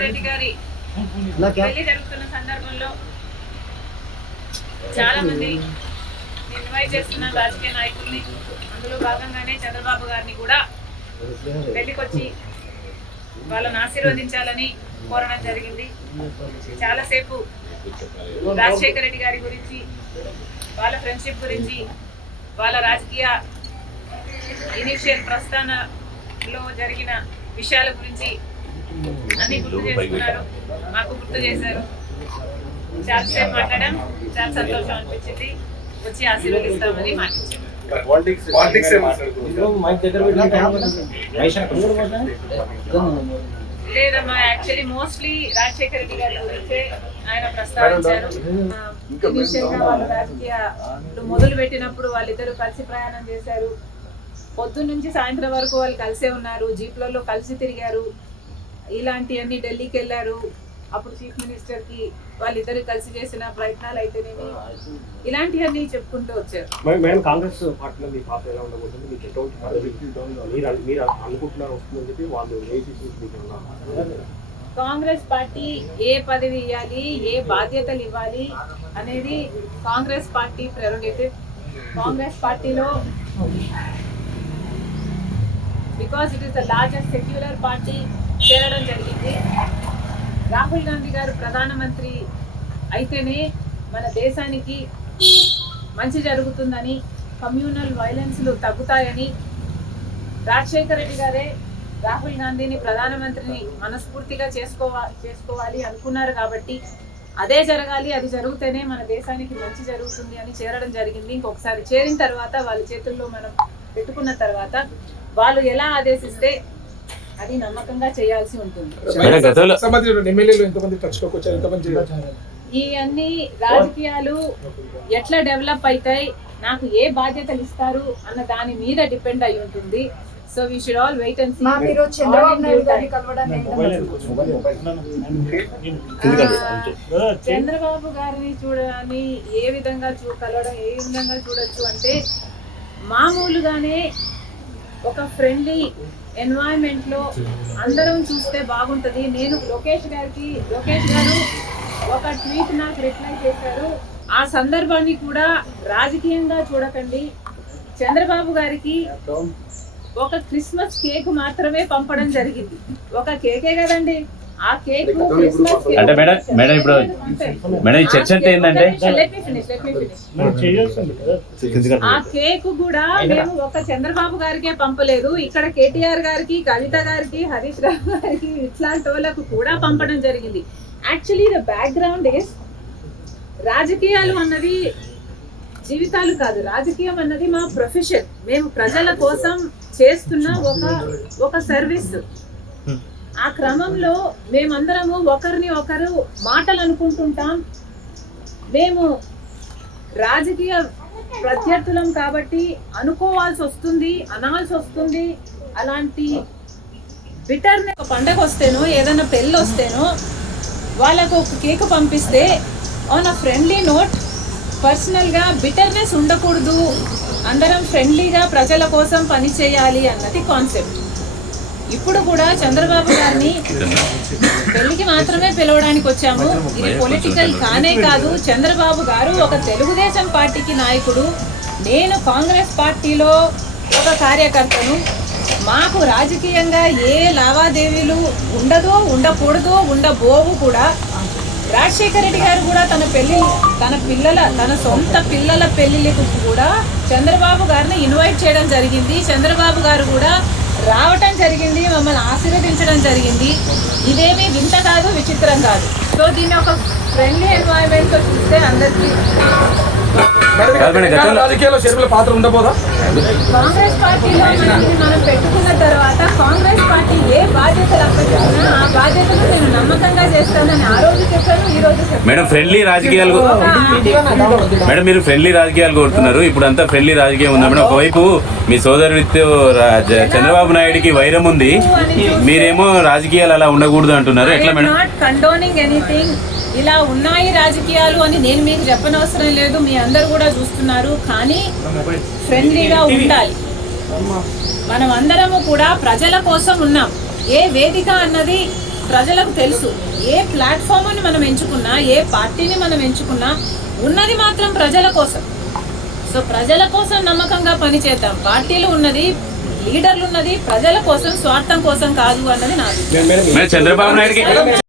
రాజశేఖర రెడ్డి గారి పెళ్లి జరుగుతున్న సందర్భంలో చాలా మంది ఇన్వైట్ చేస్తున్న రాజకీయ నాయకుల్ని, అందులో భాగంగానే చంద్రబాబు గారిని కూడా పెళ్లికొచ్చి వాళ్ళని ఆశీర్వదించాలని కోరడం జరిగింది. చాలాసేపు రాజశేఖర రెడ్డి గారి గురించి, వాళ్ళ ఫ్రెండ్షిప్ గురించి, వాళ్ళ రాజకీయ ఇనిషియల్ ప్రస్థానంలో జరిగిన విషయాల గురించి అన్ని గుర్తు చేసుకున్నారు, మాకు గుర్తు చేశారు. చాలాసేపు మాట్లాడడం చాలా సంతోషం అనిపించింది. వచ్చి ఆశీర్వదిస్తామని మాట్లాడారు. లేదమ్మా, యాక్చువల్లీ మోస్ట్లీ రాజశేఖర రెడ్డి గారి గురించే ఆయన ప్రస్తావించారు. వాళ్ళు రాజకీయ మొదలు పెట్టినప్పుడు వాళ్ళిద్దరూ కలిసి ప్రయాణం చేశారు. పొద్దున్న నుంచి సాయంత్రం వరకు వాళ్ళు కలిసే ఉన్నారు, జీప్లలో కలిసి తిరిగారు. ఇలాంటివన్నీ ఢిల్లీకి వెళ్ళారు. అప్పుడు చీఫ్ మినిస్టర్ కి వాళ్ళిద్దరు కలిసి చేసిన ప్రయత్నాలు అయితేనేమి ఇలాంటివన్నీ చెప్పుకుంటూ వచ్చారు. కాంగ్రెస్ పార్టీలో మీ పాత్ర ఎలా ఉండబోతుంది, మీకు ఎటువంటి పదవి మీరు అనుకుంటున్నారు వస్తుందని చెప్పి వాళ్ళు కాంగ్రెస్ పార్టీ ఏ పదవి ఇవ్వాలి, ఏ బాధ్యతలు ఇవ్వాలి అనేది కాంగ్రెస్ పార్టీ ప్రెరోగేటివ్. కాంగ్రెస్ పార్టీలో because it is the largest secular party చేరడం జరిగింది. రాహుల్ గాంధీ గారు ప్రధానమంత్రి అయితేనే మన దేశానికి మంచి జరుగుతుందని, కమ్యూనల్ వైలెన్స్లు తగ్గుతాయని, రాజశేఖర రెడ్డి గారే రాహుల్ గాంధీని ప్రధానమంత్రిని మనస్ఫూర్తిగా చేసుకోవాలి అనుకున్నారు. కాబట్టి అదే జరగాలి, అది జరిగితేనే మన దేశానికి మంచి జరుగుతుంది అని చేరడం జరిగింది. ఇంకొకసారి చేరిన తర్వాత వాళ్ళ చేతుల్లో మనం పెట్టుకున్న తర్వాత వాళ్ళు ఎలా ఆదేశిస్తే అది నమ్మకంగా చేయాల్సి ఉంటుంది. ఈ అన్ని రాజకీయాలు ఎట్లా డెవలప్ అవుతాయి, నాకు ఏ బాధ్యతలు ఇస్తారు అన్న దాని మీద డిపెండ్ అయి ఉంటుంది. So we should all wait and see. Chandrababu గారిని చూడని ఏ విధంగా కలవడం ఏ విధంగా చూడొచ్చు అంటే, మామూలుగానే ఒక ఫ్రెండ్లీ ఎన్వైరన్మెంట్ లో అందరం చూస్తే బాగుంటది. నేను లోకేష్ గారు ఒక ట్వీట్ నాకు రిప్లై చేశారు. ఆ సందర్భాన్ని కూడా రాజకీయంగా చూడకండి. చంద్రబాబు గారికి ఒక క్రిస్మస్ కేక్ మాత్రమే పంపడం జరిగింది. ఒక కేకే కదండి, ఆ కేక్ అంటే మేడం ఇప్పుడు మేడం చర్చ అంటే ఏంటంటే, ఆ కేక్ కూడా మేము ఒక చంద్రబాబు గారికే పంపలేదు, ఇక్కడ కేటీఆర్ గారికి, కవిత గారికి, హరీష్ రావు గారికి, ఇట్లాంటి వాళ్ళకు కూడా పంపడం జరిగింది. యాక్చువల్లీ ద బ్యాక్గ్రౌండ్ ఇస్, రాజకీయాలు అన్నది జీవితాలు కాదు, రాజకీయం అన్నది మా ప్రొఫెషన్. మేము ప్రజల కోసం చేస్తున్న ఒక సర్వీస్. ఆ క్రమంలో మేమందరము ఒకరిని ఒకరు మాటలు అనుకుంటుంటాం. మేము రాజకీయ ప్రత్యర్థులం కాబట్టి అనుకోవాల్సి వస్తుంది, అనాల్సి వస్తుంది. అలాంటి బిటర్నెస్, ఒక పండగ వస్తేనో ఏదైనా పెళ్ళి వస్తేనో వాళ్ళకు ఒక కేక్ పంపిస్తే ఆన్ అ ఫ్రెండ్లీ నోట్, పర్సనల్గా బిటర్నెస్ ఉండకూడదు, అందరం ఫ్రెండ్లీగా ప్రజల కోసం పని చేయాలి అన్నది కాన్సెప్ట్. ఇప్పుడు కూడా చంద్రబాబు గారిని పెళ్లికి మాత్రమే పిలవడానికి వచ్చాము. ఇది పొలిటికల్ కానే కాదు. చంద్రబాబు గారు ఒక తెలుగుదేశం పార్టీకి నాయకుడు, నేను కాంగ్రెస్ పార్టీలో ఒక కార్యకర్తను. మాకు రాజకీయంగా ఏ లావాదేవీలు ఉండదో, ఉండకూడదో, ఉండబోవు కూడా. రాజశేఖర రెడ్డి గారు కూడా తన సొంత పిల్లల పెళ్లిళ్ళకు కూడా చంద్రబాబు గారిని ఇన్వైట్ చేయడం జరిగింది. చంద్రబాబు గారు కూడా రావటం జరిగింది, మమ్మల్ని ఆశీర్వదించడం జరిగింది. ఇదేమీ వింత కాదు, విచిత్రం కాదు. సో దీన్ని ఒక ఫ్రెండ్లీ ఎన్వైరన్మెంట్ లో చూస్తే అందరికీ పాత్ర ఉండబోదా? కాంగ్రెస్ పార్టీలో మనం పెట్టుకున్న తర్వాత కాంగ్రెస్ పార్టీ ఏ బాధ్యతలు అప్పచెప్పినా ఆ బాధ్యతలు నేను నమ్మకంగా చేస్తానని ఆ రోజు చెప్పాను, ఈ రోజు చెప్పాను. మేడం ఫ్రెండ్లీ రాజకీయాలు, మేడం మీరు ఫ్రెండ్లీ రాజకీయాలు కోరుతున్నారు. ఇప్పుడు అంతా ఫ్రెండ్లీ రాజకీయం ఉందా మేడం? ఒకవైపు మీ సోదరుడితో చంద్రబాబు నాయుడికి వైరం ఉంది, మీరేమో రాజకీయాలు అలా ఉండకూడదు అంటున్నారు. ఎట్లా మేడం? Not condoning anything. ఇలా ఉన్నాయి రాజకీయాలు అని నేను మీకు చెప్పనవసరం లేదు, మీ అందరు కూడా చూస్తున్నారు. కానీ ఫ్రెండ్లీగా ఉండాలి. మనం అందరము కూడా ప్రజల కోసం ఉన్నాం. ఏ వేదిక అన్నది ప్రజలకు తెలుసు. ఏ ప్లాట్ఫామ్ని మనం ఎంచుకున్నా, ఏ పార్టీని మనం ఎంచుకున్నా ఉన్నది మాత్రం ప్రజల కోసం. సో ప్రజల కోసం నమ్మకంగా పనిచేద్దాం. పార్టీలు ఉన్నది, లీడర్లు ఉన్నది ప్రజల కోసం, స్వార్థం కోసం కాదు అన్నది నాది. చంద్రబాబు నాయుడుకి